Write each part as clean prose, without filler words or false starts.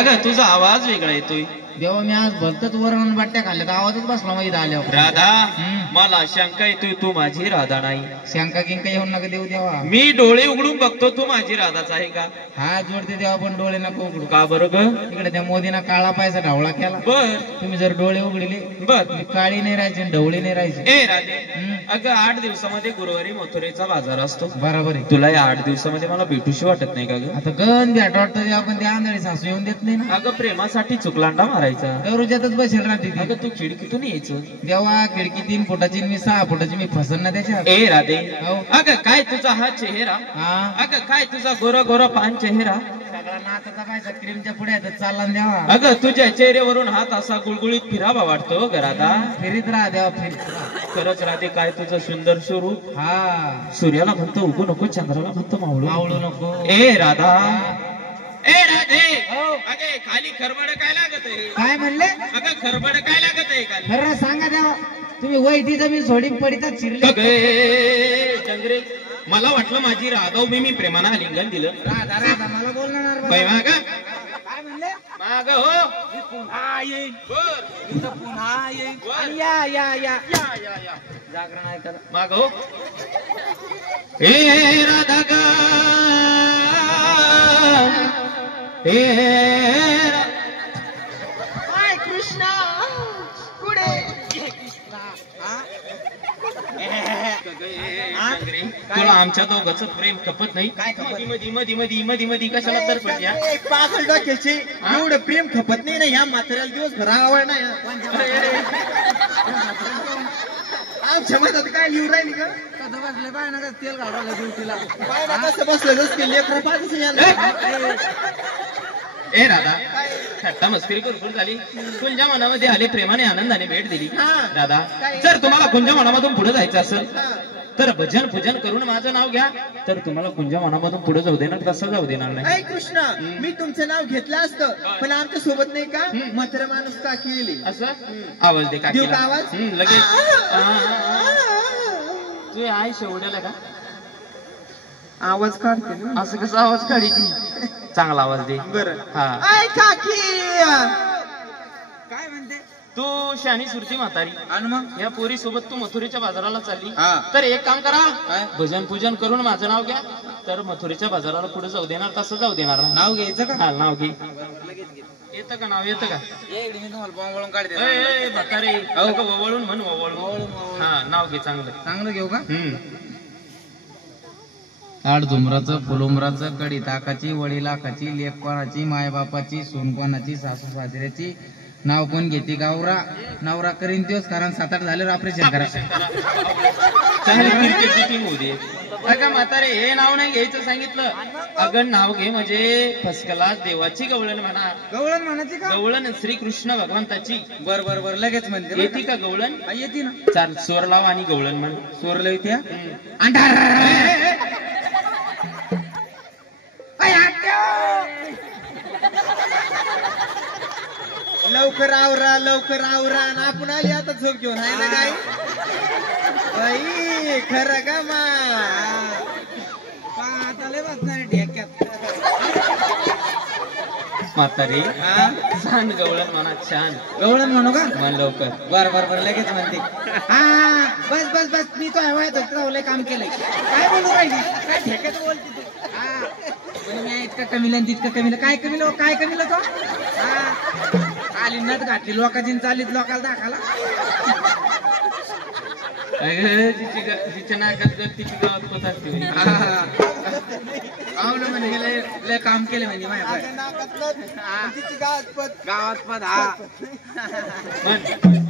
अगं तुझा आवाज वेगळा येतोय देवा. मी आज भलतच वरण बट्ट्या खाल्ल्या तर आवाजच बसला माहिती आल्यावर. राधा मला शंका येतोय तू माझी राधा नाही. शंका किंका येऊन नका देऊ देवा. मी डोळे उघडून बघतो तू माझी राधाच आहे का. हा जोडते देवा पण डोळे नको उघडू. का बरोबर. इकडे त्या मोदीना काळा पायचा ढवळा केला. बर तुम्ही जर डोळे उघडले बर मी काळी नाही राहायची ढवळी नाही राहायची. ए राधे अगं 8 दिवसामध्ये गुरुवारी मथुरेचा बाजार असतो. बरोबर आहे. तुला या 8 दिवसामध्ये मला भेटूशी वाटत नाही का ग. आता गण भेट वाटतं देवा पण त्या आंधळी सासू येऊन देत नाही ना. अगं प्रेमासाठी चुकलांडा मारायचा. दररोजातच बसेल राहते ती. अगं तू खिडकीतून यायचं. देवा खिडकी 3 फुटाची मी 6 फुटाची मी फसन ना त्याच्यात. ए राधे हो. अगं काय तुझा हा चेहरा. हा अगं काय तुझा गोरा गोरा पान चेहरा. सगळा नाचाचा पायचा क्रीमच्या पुढे चालला ना देवा. अगं तुझ्या चेहऱ्यावरून हात असा गुळगुळीत फिरावा वाटतो ग राधा. फिरीत राहा देवा फिरीत राहा. खरंच राधे काय तुझं सुंदर स्वरूप. हा सूर्याला म्हणतो उगू नको चंद्राला म्हणतो मावळू मावळू नको. ए राधा ए राधे अगे खाली खरबड काय लागत आहे. काय म्हणले. अगं खरबड काय लागत आहे खाली. खरं सांगा देवा तुम्ही वैटी जमीन सोडीन पडितात चिरले. अगे चंद्रे मला वाटलं माझी राधा मी प्रेमानं आलिंगन दिलं. राधा राधा मला बोलणार बाई माग काय म्हणले. माग हो पुन्हा येईन. बर इथं पुन्हा येईन. या या या या या या जागरण ऐका. माग हो ए राधा ग ए हाय कृष्णा पुढे कृष्णा. तुला आमच्या दोघांचं प्रेम खपत नाही. काय खपत? मधी मधी मधी मधी मधी कशाला तर पडल्या. पागल डोक्याचे एवढं प्रेम खपत नाही ना या म्हाताऱ्याला दिवसभर आवड नाही. आमच्या मनात काय लिहू राहिली का. कसं बसले बाय ना तेल घालवलं ड्युटीला. बाय ना कसं बसलं जस की लेकरं पाहिजे. ए राधा थट्टा मस्करी करून झाली. तुझ्या मनामध्ये आले प्रेमाने आनंदाने भेट दिली. दादा जर तुम्हाला कुंजा मनामधून पुढे जायचं असेल तर भजन पूजन करून माझं नाव घ्या. तर तुम्हाला कुंजा मनामधून पुढे जाऊ देणार तसं जाऊ देणार नाही. कृष्णा मी तुमचं नाव घेतलं असतं पण आमच्या सोबत नाही का म्हातारा माणूस का केली. असं आवाज दे का आवाज लगेच तू आई शेवड्याला का आवाज काढते. असं कसा आवाज काढी ती. चांगला आवाज दे. बरं हा काय म्हणते. तू शहाणी सुरती म्हातारी आणि मग या पोरी सोबत तू मथुरेच्या बाजाराला चालली. हा. तर एक काम करा भजन पूजन करून माझं नाव घ्या. तर मथुरेच्या बाजाराला पुढे जाऊ देणार तसं जाऊ देणार नाही. नाव घ्यायचं का. हा नाव घे. येतं का नाव येतं का. मी तुम्हाला वळून काढते. म्हातारे वळून म्हण वळून. हा नाव घे चांगलं चांगलं घेऊ का. ताड झुमराचं फुलुमराचं कडी ताकाची वडी लाखाची लेख कोणाची मायबापाची सून कोणाची सासू सासऱ्याची नाव कोण घेते गावरा नवरा करीन दिवस कारण 7-8 झाले ऑपरेशन करा. चांगली क्रिकेटची टीम होती. अगं म्हातारे हे नाव नाही घ्यायचं सांगितलं. अगं नाव घे म्हणजे फर्स्ट क्लास देवाची गवळण म्हणा. गवळण म्हणायची का. गवळण श्रीकृष्ण भगवंताची. बर बर बर लगेच म्हणते. येते का गवळण. येते ना. चार स्वर लाव आणि गवळण म्हण. स्वर लवत्या लवकर आवरा लवकर आवरा ना आपण आली आता झोप घेऊन आहे ना काय. बाई खरं का मा लय बसणार ढेक्यात. म्हातारे छान गवळण म्हणा. छान गवळण म्हणू का. म्हण लवकर. बर बर बर लगेच म्हणते. हा बस बस बस मी तो हवाय काम केलंय. काय बोलू राहिली काय ढेक्यात बोलते तू. मी इतकं कमीलं तितकं कमीलं काय कमीलं काय कमीलं तो. आली नथ घातली लोकांची चालीत लोकांना दाखवला. तिच्या नाकात जर तिची गावात पत असते. म्हणे लय काम केलं म्हणजे माझ्या गावात पद. हा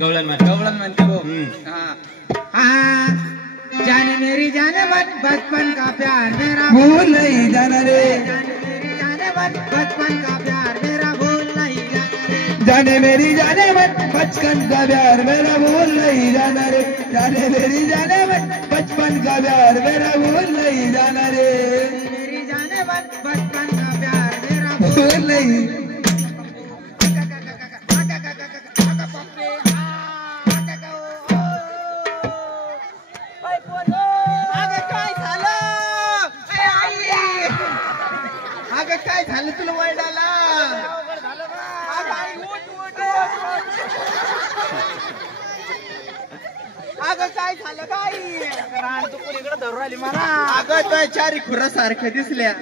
गवळण म्हण. गवळण म्हणते हो. हा जाने मेरी जाने मन बचपन का प्यार मेरा भूल नहीं जाना रे. जाने मन बचपन का प्यार मेरा भूल नहीं जाना रे. जाने मेरी जाने मन बचपन का प्यार मेरा भूल नहीं जाना रे. जाने मेरी जाने मन बचपन का प्यार मेरा भूल नहीं जाना रे. मेरी जाने मन बचपन का प्यार मेरा भूल नहीं. काय झालं तुला वाईट आला. झालं काय रान तू कोणीकडे धरून राहिली मला अगं तो चारी खुरा सारख्या दिसल्या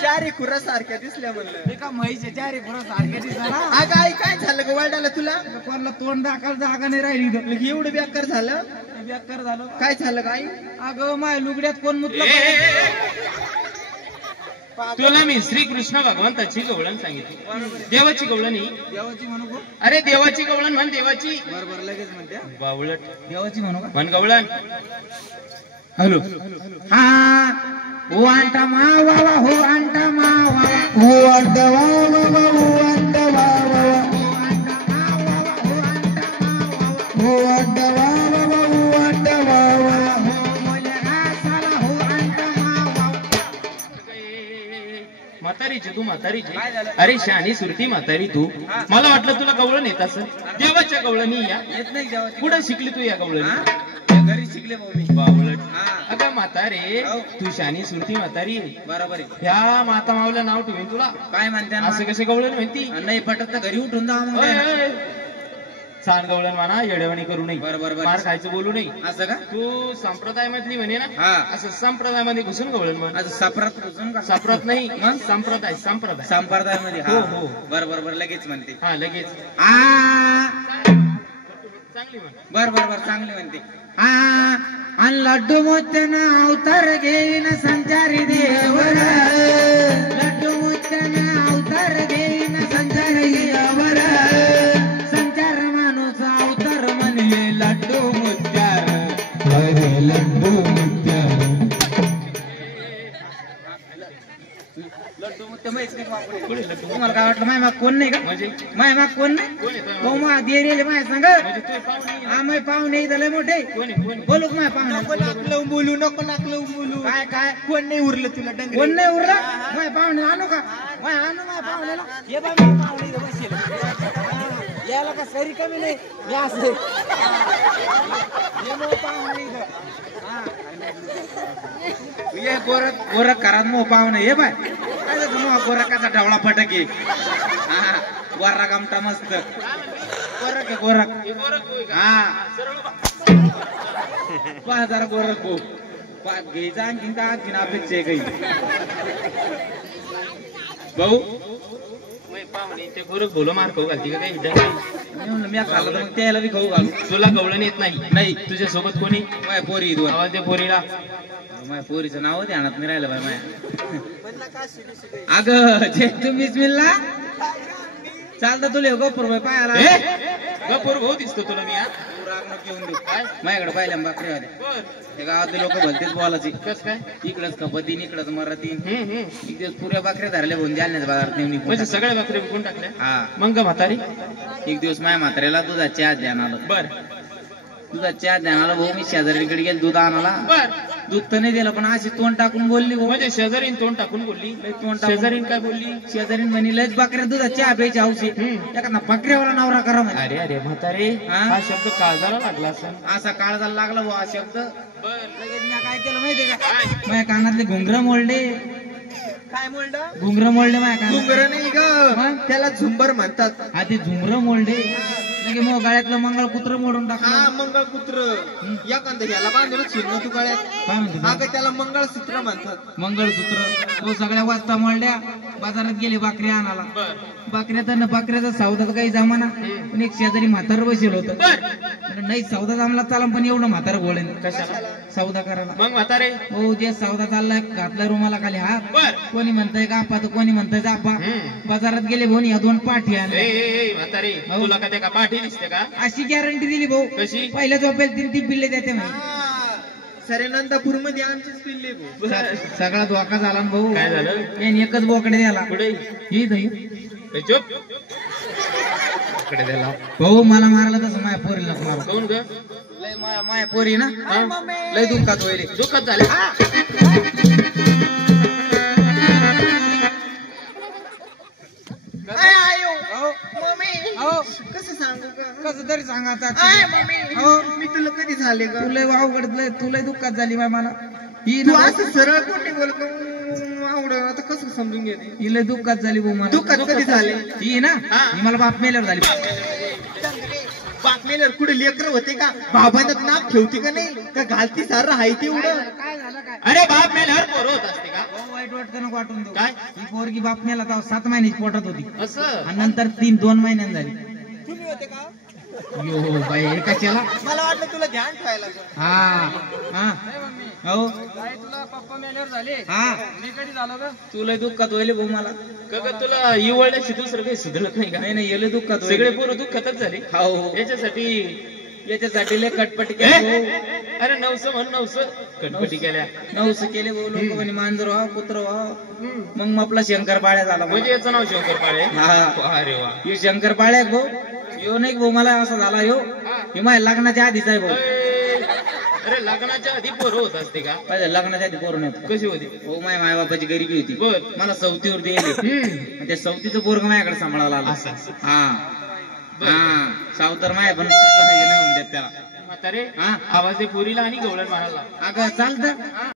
चारी खुरा सारख्या दिसल्या म्हणलं मी का म्हैसे चारी खुरा सारख्या दिसल्या अगं आई काय झालं ग वळडाला तुला कोणाला तोंड दाखल जागा नाही राहिली एवढं बेकार झालं बेकार झालं काय झालं काय अगं माय लुगड्यात कोण मुतलं तुला मी श्रीकृष्ण भगवंताची गवळण सांगितली देवाची गवळण ही देवाची म्हणू अरे देवाची गवळण म्हण देवाची बरोबर लगेच म्हणते बावळट देवाची म्हणू का म्हण गवळण हॅलो हा ओ अंटा मावा हो अंटा मावा हो अंटा मावा हो अंटा मावा हो अंटा मावा हो अंटा मावा म्हातारीची तू म्हातारीची अरे शहाणी सुरती म्हातारी तू मला वाटलं तुला गवळण येत असं देवाच्या गवळणी या येत नाही देवाची कुठं शिकली तू या गवळणी घरी शिकले भाऊ मी बावळट अगं म्हातारे तू शहाणी सुरती म्हातारी बरोबर ह्या माता मावलं नाव ठेवीन तुला काय म्हणते असं कसे गवळण म्हणती नाही पटत तर घरी उठून जा मग छान गवळण म्हणा येड्यावानी करू नये बरोबर मार खायचं बोलू नये असं का तू संप्रदाय मधली म्हणे ना हा असं संप्रदाय मध्ये घुसून गवळण म्हण असं सापरात घुसून का सापरत नाही मग संप्रदाय संप्रदाय संप्रदायामध्ये हो हो बरोबर लगेच म्हणते हा लगेच चांगली म्हण बर चांगली म्हणते आणि लड्डू मोत्यानं अवतार घेईन संचारी देवर लड्डू मोत्यानं अवतार घेईन संचारी देवर संचार माणूस अवतार म्हणले लड्डू मोत्यार अरे लड्डू मोत्यार लड्डू मोत्या माहित नाही तुम्हाला काय वाटलं माय माग कोण नाही का म्हणजे माय माग कोण नाही भाऊ मा देरेले माय सांग हा माय पाहुणे इथं लय मोठे बोलू का माय पाहुणे नाकलं बोलू नको नाकलं बोलू काय कोण नाही उरलं तुला डंग कोण नाही उरलं माय पाहुणे आणू का माय आणू माय पाहुण्याला हे बाय माय पाहुणे इथं बसेल याला का सरी कमी नाही या असे हे माय पाहुणे इथं ये गोरख करा मो पाहुणे हे बाय काय गोरखाचा ढवळा फटके हा गोरा गमटा मस्त गोरख हा पाच हजार गोरख घ्यायचा आणखीन अपेक्षा आहे काही भाऊ ते गोरख बोलो मार खाऊ घालती का काही मी खाल्लं तर मग त्याला बी खाऊ घालू तुला गवळण येत नाही तुझ्या सोबत कोणी माय पोरी दोन आवाज दे पोरीला माय पोरीचं नाव ध्यानात नाही राहिलं बाय माया अगं जे तुम्हीच मिळला चालतं तुला गप्पूर बाय पायाला गप्पूर भाऊ दिसतो तुला मी घेऊन देऊ माझ्याकडे पाहिल्या बाकरी होत्या ते गावातले लोक भलतेच बोलायचे कस काय इकडच खपतीन इकडच मरातीन एक दिवस पुऱ्या बाकऱ्या धरल्या भाऊन जालण्याच्या बाजारात नेऊन म्हणजे सगळ्या बकऱ्या विकून टाकल्या हा मग म्हातारी एक दिवस माझ्या म्हाताऱ्याला दुधाची आज ध्यान आलं बर दुधाची आज ध्यान आलं भाऊ मी शेजारीकडे गेलो दूध आणाला बर दूध तर नाही दिलं पण अशी तोंड टाकून बोलली भाऊ म्हणजे शेजारीन तोंड टाकून बोलली शेजारीन काय बोलली शेजारीन म्हणे लयच बाकऱ्या दुधाची चहा प्यायची हौशी एखादा बकऱ्यावाला नवरा करा म्हणे अरे अरे म्हातारे हा शब्द काळजाला लागला असं असा काळजाला लागला भाऊ हा शब्द लगेच मी काय केलं माहितीये का माझ्या कानातले घुंगर मोडले काय मोडलं घुंगर मोडले माझ्या घुंगर नाही ग त्याला झुंबर म्हणतात हा ते झुंबर मोडले लगे मग गळ्यातलं मंगळसूत्र मोडून टाकलं मंगळसूत्र एखादं ह्याला बांधून शिरलं तू गळ्यात काय म्हणतो त्याला मंगळसूत्र म्हणतात मंगळसूत्र तो सगळ्या वाजता मोडल्या बाजारात गेले बाकऱ्या आणायला बाकऱ्याचा सौदा काही जमाना पण एक शेजारी म्हातार बसेल होत नाही सौदा जमला चाला पण एवढं म्हातार बोलेन कशाला सौदा करायला मग म्हातारे हो जे सौदा चाललाय घातला रुमाला खाली हात कोणी म्हणतंय गापा तर कोणी म्हणतंय जापा बाजारात गेले भाऊ या दोन पाठी आणले म्हातारे तुला का त्या पाठी दिसते का अशी गॅरंटी दिली भाऊ कशी पहिल्या झोपेल 3 पिल्ले देते म्हणे सरे नंदापूर मध्ये आमचेच पिल्ले सगळा धोका झाला भाऊ काय झालं यांनी एकच बोकडे द्याला पुढे ही दही चुप कडे द्याला भाऊ मला मारलं तसं माझ्या पोरीला मारू कोण ग लय माया पोरी ना लय दुःखात होईल दुःखात झाले कसं सांगू कसं तरी सांगायचं मी तुला कधी झाले का तुला अवघड तुला दुःखात झाली बाय मला ही असं सरळ कोणी बोल आवड आता कसं समजून घेते हिला दुःखात झाली भाऊ मला दुःखात कधी झाले ही ना ही मला बाप मेल्यावर झाली बातम्यावर कुठे लेकर होते का बाबांना नाक ठेवते का नाही का घालती सारं हाय ते उडं काय झालं काय अरे बाप मेल्यावर पोरं होत असते का वाईट वाटतं वाटून देऊ काय? ही पोरगी बापण्याला तेव्हा 7 महिन्याची पोटात होती असं आणि नंतर 2 महिन्यांनी झाली तुम्ही होते का यो बाई हे कशाला मला वाटलं तुला ध्यान ठेवायला हा हो तुला पप्पा मेल्यावर झाले हा मी कधी झालो ग तुला दुःखात होईल भाऊ मला का तुला इवळल्याशी दुसरं काही सुधरत नाही का नाही येले दुःखात होईल. सगळे पोरं दुःखातच झाले हो याच्यासाठी लय कटपटी केली भाऊ. अरे नवस म्हण नवस कटपटी केल्या नवस केले भाऊ लोक म्हणे मांजर व्हा कुत्र व्हा मग आपला शंकर पाळ्या झाला मला. म्हणजे याचं नाव शंकर पाळे हा अरे वा हे शंकर पाळ्या भाऊ यो नाही भाऊ मला असं झाला यो हे माझ्या लग्नाच्या आधीच आहे भाऊ अरे लग्नाच्या आधी पोरं होत असते का पहिले लग्नाच्या आधी पोरं नव्हतं कशी होती भाऊ माझ्या मायबापाची गरिबी होती बर मला सवतीवरती येईल त्या सवतीचं पोरग माझ्याकडे सांभाळायला आला असं असं. हा सावतर माय पण नाही होऊन देत त्याला म्हातारे हा आवाज दे पुरीला आणि गवळण मारायला अगं चालतं